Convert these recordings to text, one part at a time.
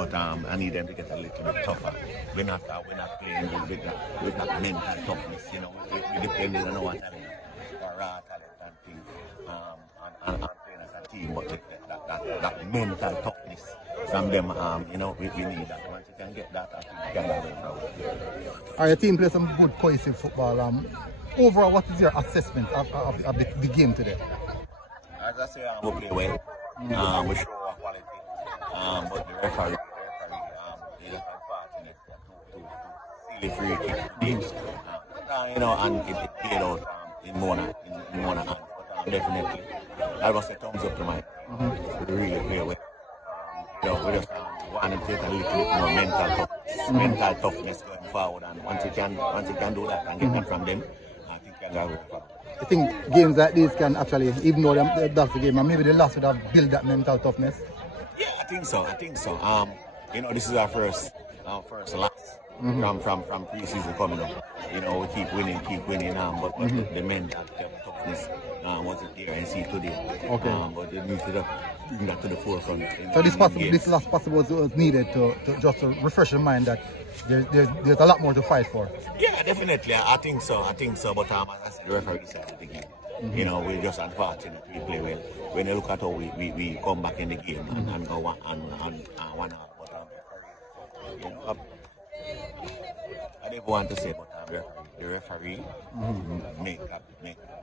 but I need them to get a little bit tougher. We're not playing with that mental toughness, you know. We depending on our talent, our raw talent and things, and playing as a team, but that mental toughness from them, you know, we need that. Once you can get that, I think you can have it now. Your team plays some good cohesive football. Overall, what is your assessment of the game today? As I say, we play well. We show our quality. But the referee is unfortunate to see the free kick. You know, and it played out in Mona hands. But definitely, I must say thumbs up to my we really play well. You know, we just want to take a little bit more mental toughness going forward. And once you can do that and get that from them, I think you can go far. I think games like these can actually, even though that's the game, and maybe the loss would have built that mental toughness. Yeah, I think so. You know, this is our first loss from pre-season coming up. You know, we keep winning, but the mental toughness wasn't there and see today. Okay. But they need to bring that to the forefront. So this last possible was needed to just to refresh your mind that there's a lot more to fight for. Yeah, definitely. I think so. But as I said, the referee decided the game. You know, we're just unfortunate. We play well. When you look at how we come back in the game and go one out. But you know, I didn't want to say, but the referee make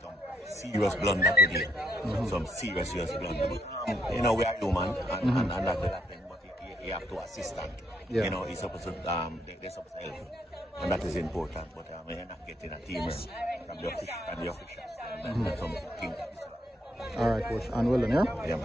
some serious blunder today. Some serious blunder. You know, we are human, and that will happen. But you have to assist them. Yeah. You know, they're supposed to help, and that is important. But you're not getting a team from the officials, and that's something. All right, coach, and well done, yeah. Yeah.